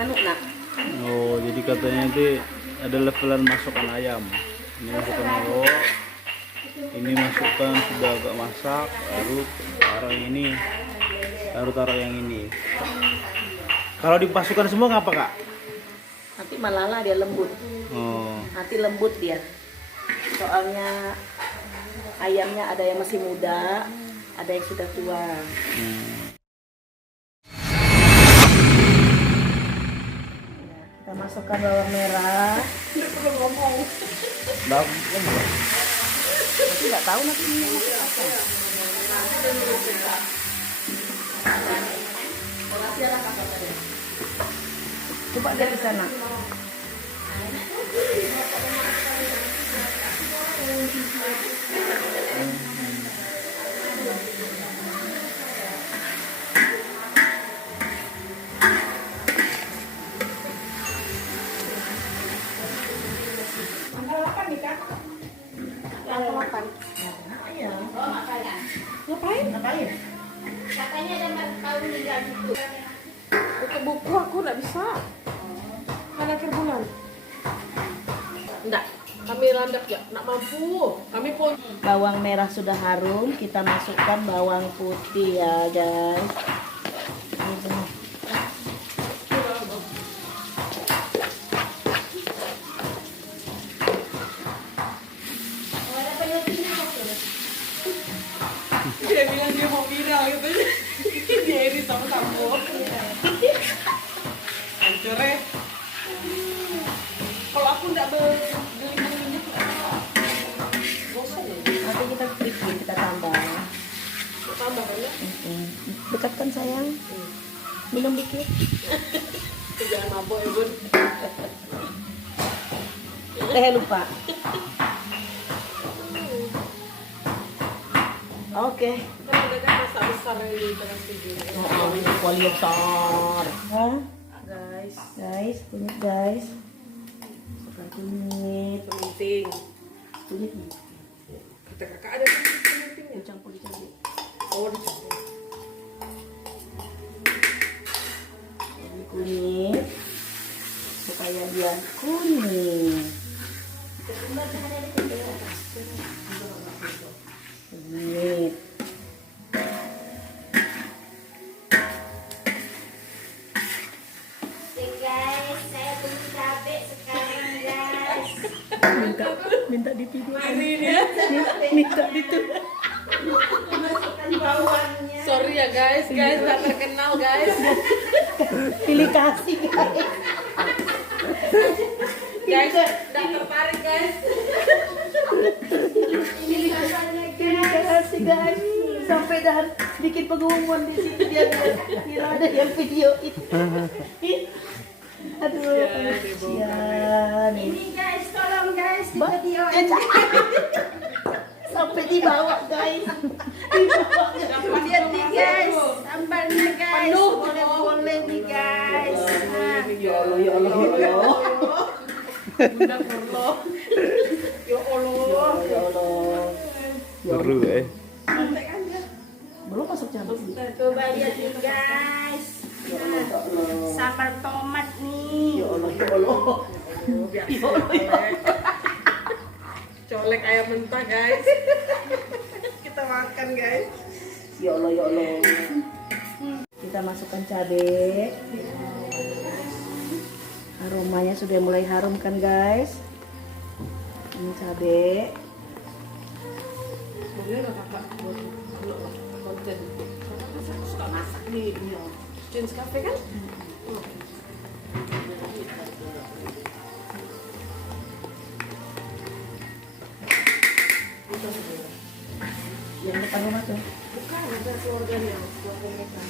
Oh, jadi katanya itu ada levelan masukkan ayam. Ini masukkan telur, ini masukkan sudah agak masak, lalu taruh yang ini, baru taruh yang ini. Kalau dipasukan semua ngapa kak? Nanti malala dia lembut. Oh, Nanti lembut dia. Soalnya ayamnya ada yang masih muda, ada yang sudah tua. Kita masukkan bawang merah. Belum ngomong. Nanti nggak tahu nanti ini apa. Coba lihat di sana. Ngapain? Katanya ada 4 tahun tinggal gitu. Buka buku aku nggak bisa. Kan akhir bulan. Enggak, kami landak ya, nggak mampu. Kami pun Bawang merah sudah harum, kita masukkan bawang putih ya guys. dia bilang dia mau viral gitu. Dia ini sama sambo. Hancur ya. Kalau aku nggak beli minyak bosan ya. Nanti kita bikin, kita tambah. Tambah kan ya? Dekatkan sayang. Minum dikit. Jangan mabok ya bun. Lupa. Oke. Kan ada kan masak besar ini terus segini. Ini kuali besar. Guys, Kunyit guys. Masukkan kunyit. penting. Kunyit. Kata kakak ada pentingnya. Dicampur cabai. Oh, dicampur. Ini kunyit. Supaya dia kuning. Kunyit. Guys, saya beli cabai sekarang guys. Minta ditidur. Ini Minta ditidur. Masukkan bawangnya. sorry ya guys, nggak terkenal guys. Pilih kasih guys. Guys, nggak tertarik guys. Ini rasanya Pilih guys. kasih guys. Sampai dah bikin pengumuman di situ dia kira ada yang video itu. Aduh, kasihan. Ini guys, tolong guys di Ba- video Eh, ini. Sampai dibawa guys. Dibawa guys. Lihat nih guys, sambalnya guys. Boleh-boleh nih guys. Nah, Ya Allah, ya Allah, ya Allah. Bunda Allah. Ya Allah. Ya Allah. seru Belum masuk cabai. coba lihat nih guys. Nah, sambal tomat nih. Ya Allah, ya Allah. Biasa colek ayam mentah guys. Kita makan guys. Ya Allah, ya Allah. Kita masukkan cabai. Aromanya sudah mulai harum kan guys. Ini cabai. Boleh nggak kakak buat konten? Kakak kan suka masak nih. Jeans cafe kan? Yang depan rumah tuh. Bukan, ada keluarganya, keluarga mereka.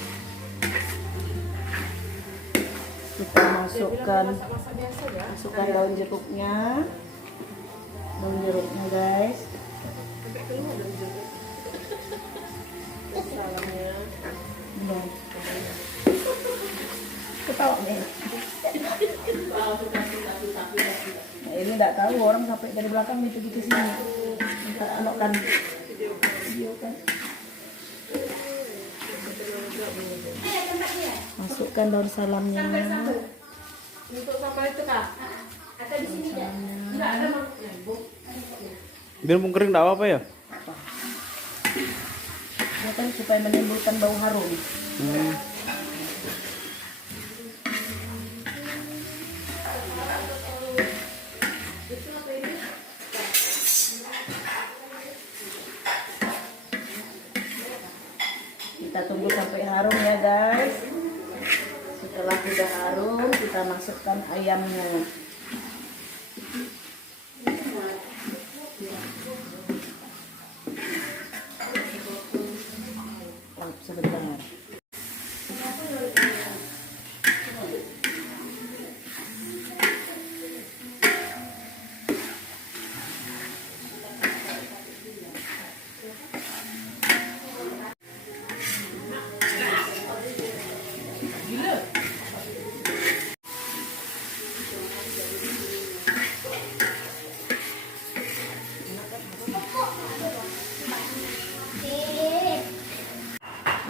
Kita masukkan Masak biasa ya. masukkan daun jeruknya. Daun jeruknya guys. Sampai keluar dari jeruk. Salamnya. Belum. Ketawa nih. Nah, ini enggak tahu orang sampai dari belakang gitu-gitu sini. Minta anokkan video kan. Masukkan daun salamnya. Untuk sambal itu kak? Ada di sini ya? Enggak ada mangkuknya, Bu. Biar pun kering enggak apa-apa ya? Ini kan supaya menimbulkan bau harum. Hmm. Kita tunggu sampai harum ya guys. Setelah sudah harum, kita masukkan ayamnya. Oh, sebentar.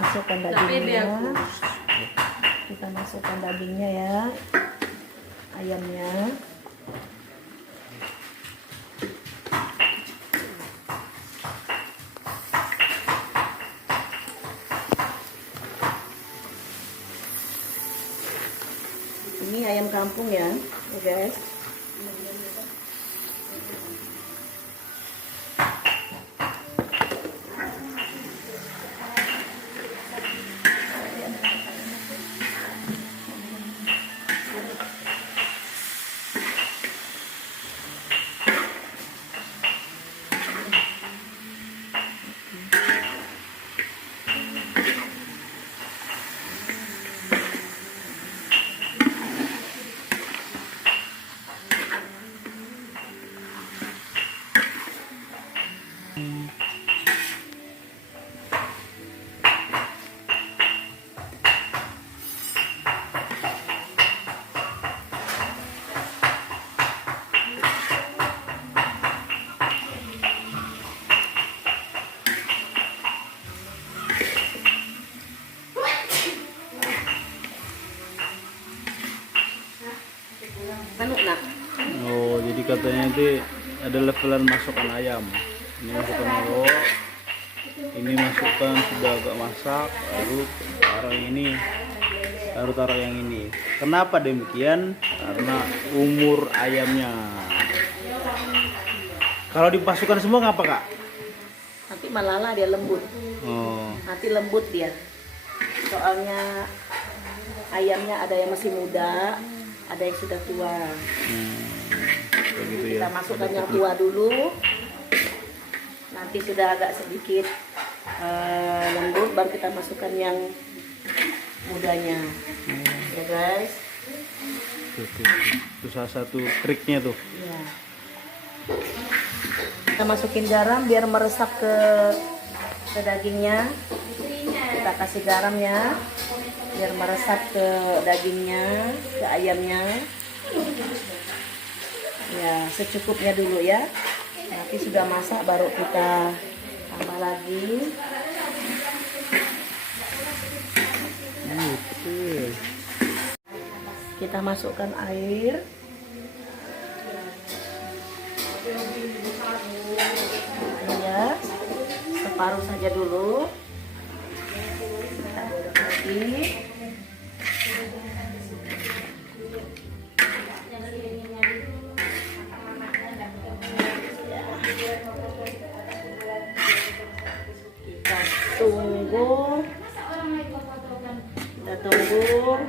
Masukkan dagingnya. Kita masukkan dagingnya ya. Ayamnya. Ini ayam kampung ya, guys. Anu nak. Oh, jadi katanya nanti ada levelan masukkan ayam. Ini masukkan telur. Ini masukkan sudah agak masak, lalu taruh yang ini. Kenapa demikian? Karena umur ayamnya. Kalau dipasukan semua ngapa kak? Nanti malala dia lembut. Oh, Nanti lembut dia. Soalnya ayamnya ada yang masih muda, ada yang sudah tua. begitu Kita ya. masukkan yang tua dulu. Nanti sudah agak sedikit lembut, baru kita masukkan yang mudanya. Ya guys. Oke. Itu salah satu triknya tuh. Ya. Kita masukin garam biar meresap ke dagingnya. Kita kasih garam ya, biar meresap ke dagingnya, ke ayamnya. Ya, secukupnya dulu ya. Nanti sudah masak baru kita tambah lagi. Oke. Kita masukkan air. Ya, separuh saja dulu. Kita aduk lagi. Kita tunggu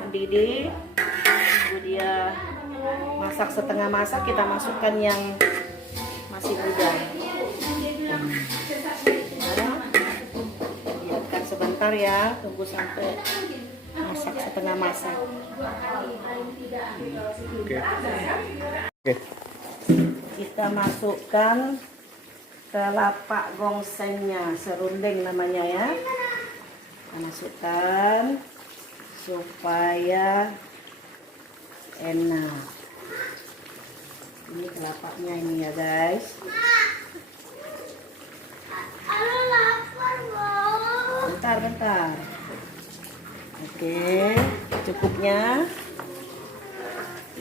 mendidih. Tunggu dia masak setengah masak, kita masukkan yang masih muda. Nah, biarkan sebentar ya, tunggu sampai masak setengah masak. Oke. Oke. Kita masukkan kelapa gongsengnya, serundeng namanya ya. Kita masukkan supaya enak. Ini kelapanya ini ya guys. Bentar. Oke, cukupnya.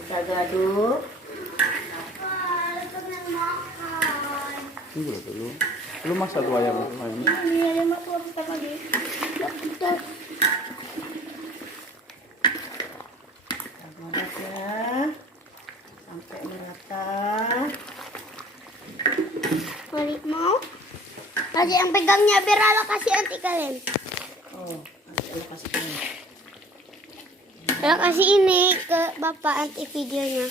Kita aduk. Tunggu dulu. Lu masak tuh ayam. Ini ayam aku habis lagi. Aduk ya. Sampai merata. Balik mau. Lagi yang pegangnya biar Ala kasih nanti kalian. Oh, nanti aku kasih ini. Ala kasih ini ke bapak nanti videonya.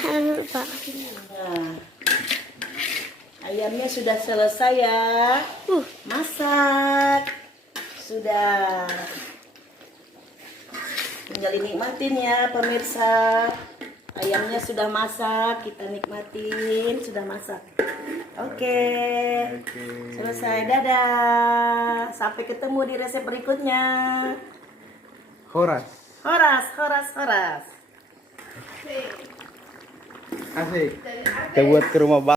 Jangan lupa. Nah, ayamnya sudah selesai ya. Masak. Sudah. Tinggal dinikmatin ya pemirsa. Ayamnya sudah masak, kita nikmatin, sudah masak. Oke. Selesai, dadah. Sampai ketemu di resep berikutnya. Horas. Horas, horas, horas. Asik. Kita buat ke rumah